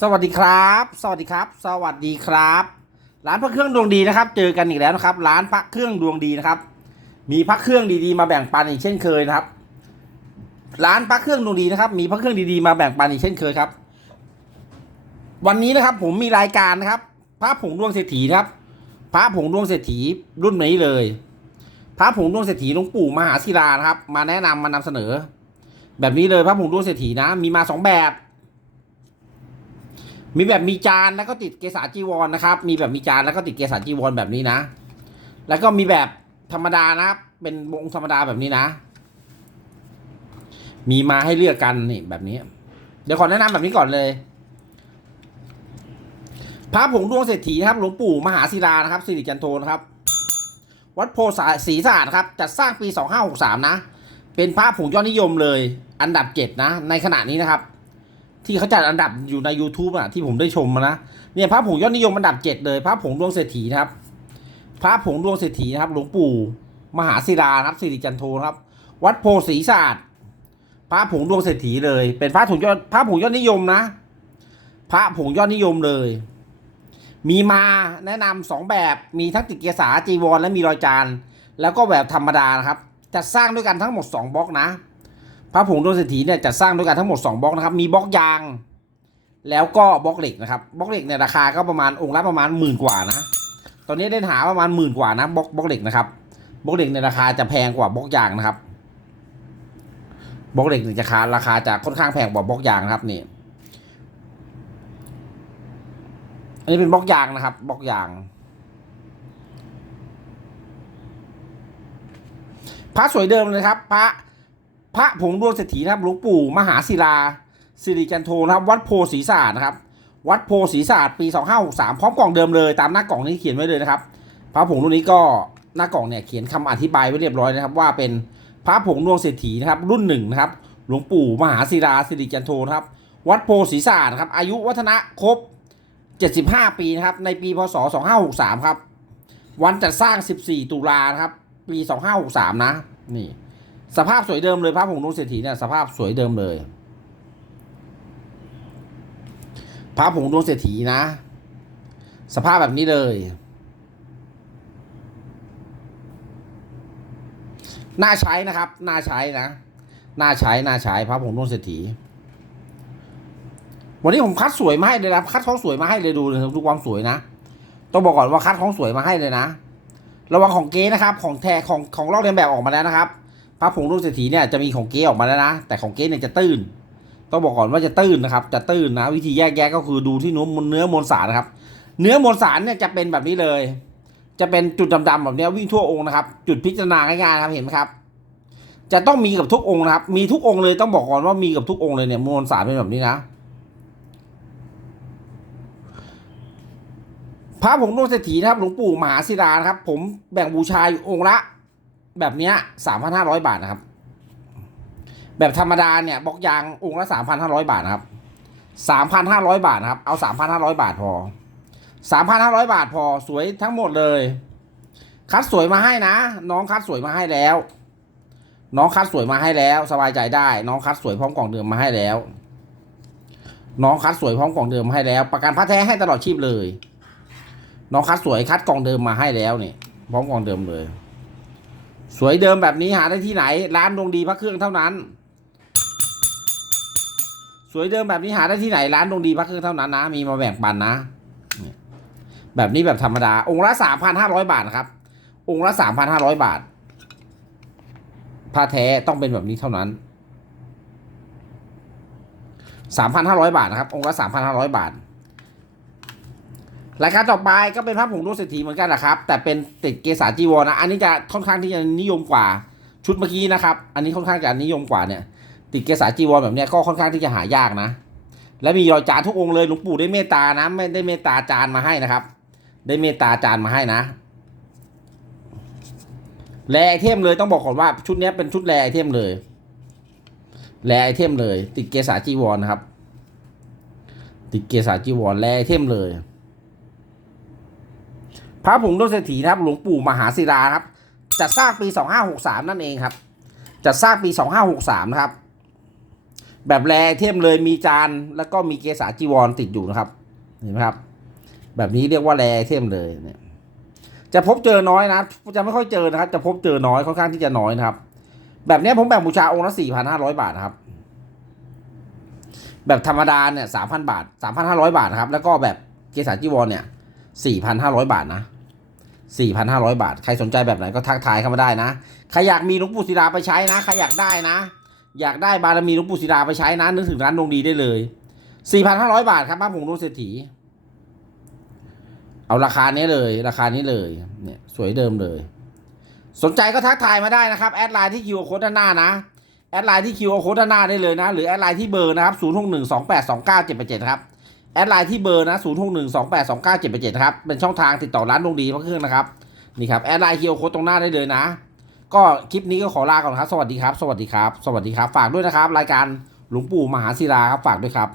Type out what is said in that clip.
สวัสดีครับ สวัสดีครับ สวัสดีครับ ร้านพระเครื่องดวงดีนะครับ เจอกันอีกแล้วนะครับ ร้านพระเครื่องดวงดีนะครับ มีพระเครื่องดีๆมาแบ่งปันอีกเช่นเคยนะครับ ร้านพระเครื่องดวงดีนะครับ มีพระเครื่องดีๆมาแบ่งปันอีกเช่นเคยครับ วันนี้นะครับผมมีรายการนะครับ พระผงดวงเศรษฐีนะครับ พระผงดวงเศรษฐีรุ่นนี้เลย พระผงดวงเศรษฐีหลวงปู่มหาศิลานะครับ มาแนะนำมานำเสนอ แบบนี้เลยพระผงดวงเศรษฐีนะ มีมาสองแบบ มีแบบมีจานแล้วก็ติดเกสาจีวรนะครับ มีแบบมีจานแล้วก็ติดเกสาจีวรแบบนี้นะ แล้วก็มีแบบธรรมดานะครับ เป็นวงธรรมดาแบบนี้นะ มีมาให้เลือกกันนี่แบบนี้ เดี๋ยวขอแนะนำแบบนี้ก่อนเลยพระผงดวงเศรษฐีนะครับ หลวงปู่มหาศิลานะครับสิริจันโทนะครับ วัดโพธิ์ศรีสะอาดครับ จัดสร้างปี 2563 นะ เป็นพระผงยอดนิยมเลย อันดับเจ็ดนะ ในขณะนี้นะครับ ที่เขาจัดอันดับอยู่ใน YouTube อะที่ผมได้ชมมานะเนี่ยพระผงยอดนิยมอันดับเจ็ดเลยพระผงดวงเศรษฐีนะครับ พระผงดวงเศรษฐีนะครับ หลวงปู่ มหาศิลานะครับสิริจันโทครับ วัดโพธิ์ศรีสะอาดพระผงดวงเศรษฐีเลย เป็นพระผงยอดพระผงยอดนิยมนะ พระผงยอดนิยมเลย มีมาแนะนำสองแบบมีทั้งติดเกียร์สาจีวรและมีรอยจานแล้วก็แบบธรรมดานะครับจัดสร้างด้วยกันทั้งหมด2บล็อกนะ พระผงดวงเศรษฐีเนี่ยจัดสร้างด้วยกันทั้งหมด 2บล็อกนะครับ มีบล็อกยาง แล้วก็บล็อกเหล็กนะครับบล็อกเหล็กเนี่ยราคาก็ประมาณองค์ละประมาณหมื่นกว่านะตอนนี้ได้หาประมาณหมื่นกว่านะบล็อกบล็อกเหล็กนะครับบล็อกเหล็กในยราคาจะแพงกว่าบล็อกยางนะครับบล็อกเหล็กจะราคาราคาจะค่อนข้างแพงกว่าบล็อกยางนะครับนี่อันนี้เป็นบล็อกยางนะครับบล็อกยางพระสวยเดิมเลยครับ พระ พระผงดวงเศรษฐีนะครับหลวงปู่มหาศิลาสิริจันโทนะครับวัดโพธิ์ศรีสะอาดนะครับวัดโพธิ์ศรีสะอาดปี 2563 พร้อมกล่องเดิมเลยตามหน้ากล่องนี้เขียนไว้เลยนะครับ พระผงรุ่นนี้ก็หน้ากล่องเนี่ยเขียนคำอธิบายไว้เรียบร้อยนะครับ ว่าเป็นพระผงดวงเศรษฐีนะครับรุ่นหนึ่งนะครับหลวงปู่มหาศิลาสิริจันโทนะครับวัดโพธิ์ศรีสะอาดนะครับอายุวัฒนะครบ 75 ปีนะครับในปีพศ 2563 ครับ วันจัดสร้าง 14 ตุลานะครับปี 2563 นะนี่ สภาพสวยเดิมเลยพระผงดวงเศรษฐีเนี่ยสภาพสวยเดิมเลยพระผงดวงเศรษฐีนะ สภาพแบบนี้เลย น่าใช้นะครับ น่าใช้นะน่าใช้น่าใช้พระผงดวงเศรษฐีวันนี้ผมคัดสวยมาให้เลยนะคัดของสวยมาให้เลยดูเลยดูความสวยนะต้องบอกก่อนว่าคัดของสวยมาให้เลยนะ ระวังของเก๊นะครับ ของแท้ของของลอกเลียนแบบออกมาแล้วนะครับ พระผงรูปเศรษฐีเนี่ยจะมีของเก๊ออกมาแล้วนะ แต่ของเก๊เนี่ยจะตื้น ต้องบอกก่อนว่าจะตื้นนะครับ จะตื้นนะ วิธีแยกแยะก็คือดูที่เนื้อเนื้อมวลสารนะครับ เนื้อมวลสารเนี่ยจะเป็นแบบนี้เลย จะเป็นจุดดำๆแบบนี้วิ่งทั่วองค์นะครับ จุดพิจารณาง่ายๆครับเห็นไหมครับ จะต้องมีกับทุกองค์นะครับ มีทุกองค์เลยต้องบอกก่อนว่ามีกับทุกองค์เลยเนี่ยมวลสารเป็นแบบนี้นะพระผงดวงเศรษฐีนะครับหลวงปู่มหาศิลานะครับ ผมแบ่งบูชาอยู่องค์ละ แบบเนี้ยสามพันห้าร้อยบาทนะครับ แบบธรรมดาเนี่ยบล็อกยางองค์ละสามพันห้าร้อยบาทนะครับสามพันห้าร้อยบาทนะครับ เอาสามพันห้าร้อยบาทพอสามพันห้าร้อยบาทพอสวยทั้งหมดเลย คัดสวยมาให้นะ น้องคัดสวยมาให้แล้ว น้องคัดสวยมาให้แล้ว สบายใจได้ น้องคัดสวยพร้อมกล่องเดิมมาให้แล้ว น้องคัดสวยพร้อมกล่องเดิมมาให้แล้ว ประกันพระแท้ให้ตลอดชีพเลย น้องคัดสวยคัดกล่องเดิมมาให้แล้วนี่พร้อมกล่องเดิมเลย สวยเดิมแบบนี้หาได้ที่ไหน ร้านดวงดีพระเครื่องเท่านั้น สวยเดิมแบบนี้หาได้ที่ไหน ร้านดวงดีพระเครื่องเท่านั้นนะ มีมาแบ่งปันนะ แบบนี้แบบธรรมดา องค์ละสามพันห้าร้อยบาทครับ องค์ละสามพันห้าร้อยบาทผ้าแท้ต้องเป็นแบบนี้เท่านั้นสามพันห้าร้อยบาทนะครับ องค์ละสามพันห้าร้อยบาท รายการต่อไปก็เป็นพระผงดวงเศรษฐีเหมือนกันนะครับ แต่เป็นติดเกสาจีวรนะ อันนี้จะค่อนข้างที่จะนิยมกว่าชุดเมื่อกี้นะครับ อันนี้ค่อนข้างจะนิยมกว่าเนี่ย ติดเกสาจีวรแบบเนี้ยก็ค่อนข้างที่จะหายากนะ และมีรอยจานทุกองค์เลยหลวงปู่ได้เมตตานะไม่ได้เมตตาจานมาให้นะครับ ได้เมตตาจานมาให้นะแรไอเทมเลยต้องบอกก่อนว่าชุดนี้เป็นชุดแรไอเทมเลยแรไอเทมเลย ติดเกสาจีวรนะครับ ติดเกสาจีวรแรไอเทมเลย พระผงดวงเศรษฐีนะครับหลวงปู่มหาศิลาครับจัดสร้างปี 2563 นั่นเองครับจัดสร้างปี 2563 นะครับ แบบแรไอเทมเลยมีจานแล้วก็มีเกสาจีวรติดอยู่นะครับเห็นไหมครับ แบบนี้เรียกว่าแรไอเทมเลยเนี่ยจะพบเจอน้อยนะจะไม่ค่อยเจอนะครับ จะพบเจอน้อยค่อนข้างที่จะน้อยนะครับ แบบนี้ผมแบ่งบูชาองค์ละสี่พันห้าร้อยบาทนะครับ แบบธรรมดาเนี่ยสามพันบาทสามพันห้าร้อยบาทนะครับ แล้วก็แบบเกสาจีวรเนี่ยสี่พันห้าร้อยบาทนะ สี่พันห้าร้อยบาท ใครสนใจแบบไหนก็ทักทายเข้ามาได้นะ ใครอยากมีหลวงปู่ศิลาไปใช้นะ ใครอยากได้นะ อยากได้บารมีหลวงปู่ศิลาไปใช้นะ นึกถึงร้านดวงดีได้เลยสี่พันห้าร้อยบาทครับบ้านผงนุ่นเศรษฐี เอาราคานี้เลย ราคานี้เลย เนี่ย สวยเดิมเลย สนใจก็ทักทายมาได้นะครับ แอดไลน์ที่คิวโค้ดด้านหน้านะ แอดไลน์ที่คิวโค้ดด้านหน้าได้เลยนะ หรือแอดไลน์ที่เบอร์นะครับ 0 6 1 2 8 2 9 7 8 7ครับ แอดไลน์ที่เบอร์นะ0 6 1 2 8 2 9 7 8 7ครับ เป็นช่องทางติดต่อร้านดวงดีพระเครื่องนะครับ นี่ครับ แอดไลน์คิวโคตรงหน้าได้เลยนะ ก็คลิปนี้ก็ขอลาก่อนครับ สวัสดีครับ สวัสดีครับ สวัสดีครับ ฝากด้วยนะครับ รายการหลวงปู่มหาศิลาครับ ฝากด้วยครับ